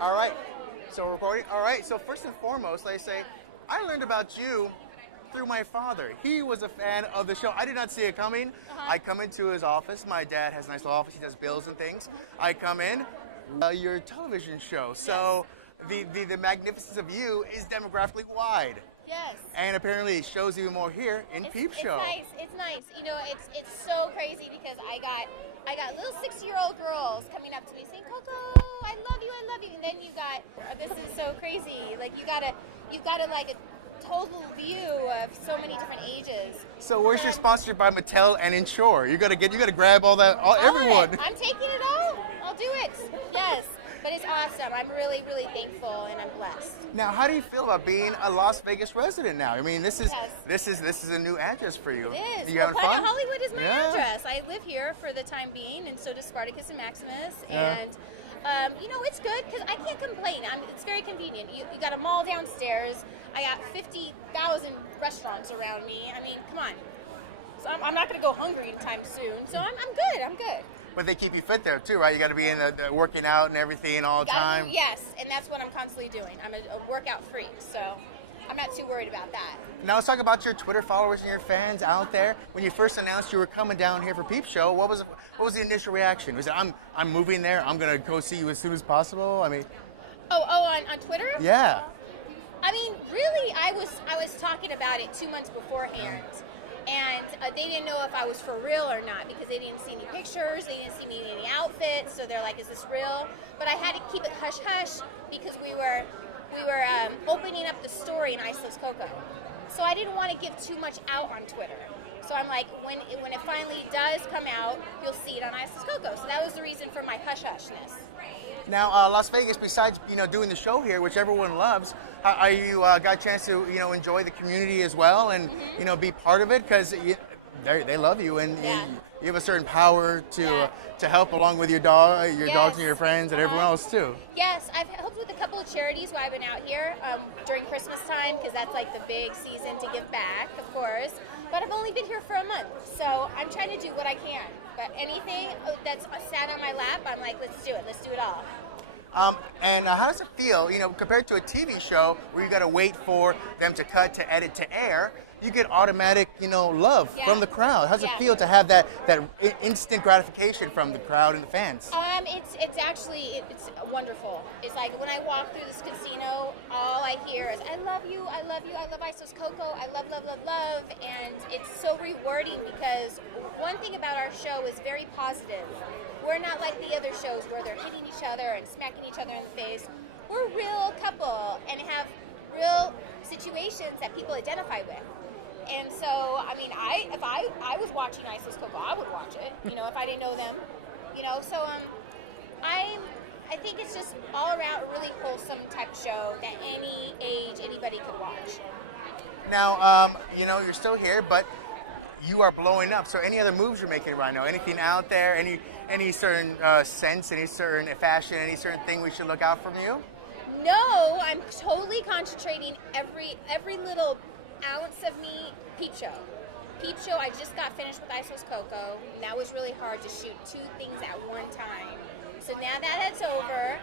All right. So we're recording. All right. So first and foremost, I say, I learned about you through my father. He was a fan of the show. I did not see it coming. I come into his office. My dad has a nice little office. He does bills and things. I come in, your television show. So the magnificence of you is demographically wide. Yes. And apparently it shows even more here in Peep Show. It's nice. You know, it's so crazy because I got little 6-year-old girls coming up to me saying, "Coco, I love you, I love you." And then you got, this is so crazy. Like you've got like a total view of so many different ages. So where's your sponsored by Mattel and Ensure? You gotta grab all that, everyone. I'm taking it all. I'll do it. Yes. But it's awesome. I'm really, really thankful, and I'm blessed. Now, how do you feel about being a Las Vegas resident now? I mean, this is a new address for you. It is. You having fun? Hollywood is my address. I live here for the time being, and so does Spartacus and Maximus. And you know, it's good because I can't complain. It's very convenient. You got a mall downstairs. I got 50,000 restaurants around me. I mean, come on. So I'm not going to go hungry anytime soon. So I'm good. I'm good. But they keep you fit there too, right? You got to be in the working out and everything all the time. Yes, and that's what I'm constantly doing. I'm a workout freak, so I'm not too worried about that. Now let's talk about your Twitter followers and your fans out there. When you first announced you were coming down here for Peep Show, what was the initial reaction? Was it I'm moving there? I'm gonna go see you as soon as possible? I mean, on Twitter? Yeah. I mean, really, I was talking about it 2 months beforehand. And they didn't know if I was for real or not because they didn't see any pictures, they didn't see me in any outfits, so they're like, "Is this real?" But I had to keep it hush hush because we were opening up the story in Iceland's Coco, so I didn't want to give too much out on Twitter. So I'm like, when it finally does come out, you'll see it on Iceland's Coco. So that was the reason for my hush hushness. Now, Las Vegas, besides doing the show here, which everyone loves, are you got a chance to enjoy the community as well and be part of it because they love you and you have a certain power to help along with your dogs and your friends and everyone else too. Yes, I've helped with a couple of charities while I've been out here during Christmas time because that's like the big season to give back, of course. But I've only been here for a month, so I'm trying to do what I can. But anything that's sat on my lap, I'm like, let's do it. Let's do it all. And how does it feel, compared to a TV show where you got to wait for them to cut, to edit, to air? You get automatic, love from the crowd. How does it feel to have that instant gratification from the crowd and the fans? It's actually wonderful. It's like when I walk through this casino, all I hear is, "I love you, I love you, I love Iceland's Coco, I love, love, love, love," and it's so rewarding because one thing about our show is very positive. We're not like the other shows where they're hitting each other and smacking each other in the face. We're a real couple and have real situations that people identify with. And so, I mean, if I was watching Iceland's Coco, I would watch it, if I didn't know them, So, I think it's just all around a really wholesome type show that any age, anybody could watch. Now, you're still here, but you are blowing up. So any other moves you're making right now? Anything out there? Any certain sense, any certain fashion, any certain thing we should look out from you? No, I'm totally concentrating every little ounce of me. Peep Show. Peep Show, I just got finished with Iceland's Coco, and that was really hard to shoot 2 things at one time. So now that it's over,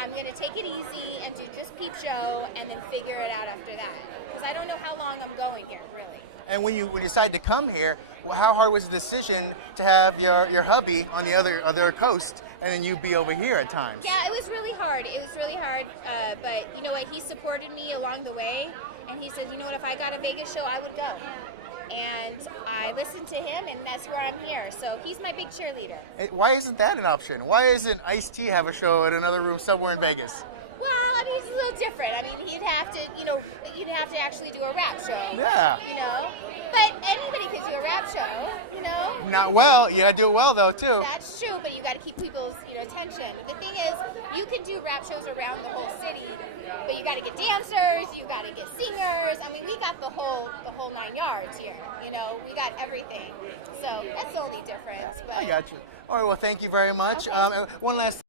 I'm going to take it easy and do just Peep Show and then figure it out after that. Because I don't know how long I'm going here, really. And when you decided to come here, how hard was the decision to have your hubby on the other coast and then you be over here at times? Yeah, it was really hard. But you know what? He supported me along the way, and he said, "You know what? If I got a Vegas show, I would go." And I listened to him, and that's where I'm here. So he's my big cheerleader. Why isn't that an option? Why isn't Ice-T have a show at another room somewhere in Vegas? Well, I mean, it's a little different. I mean, you'd have to actually do a rap show. Yeah. But anybody can do a rap show, Not well. You gotta do it well, though, too. That's true, but you gotta keep people's, attention. The thing is, you can do rap shows around the whole city, but you gotta get dancers, you gotta get singers. I mean, we got the whole 9 yards here. We got everything. So that's the only difference. But I got you. All right. Well, thank you very much. Okay. One last.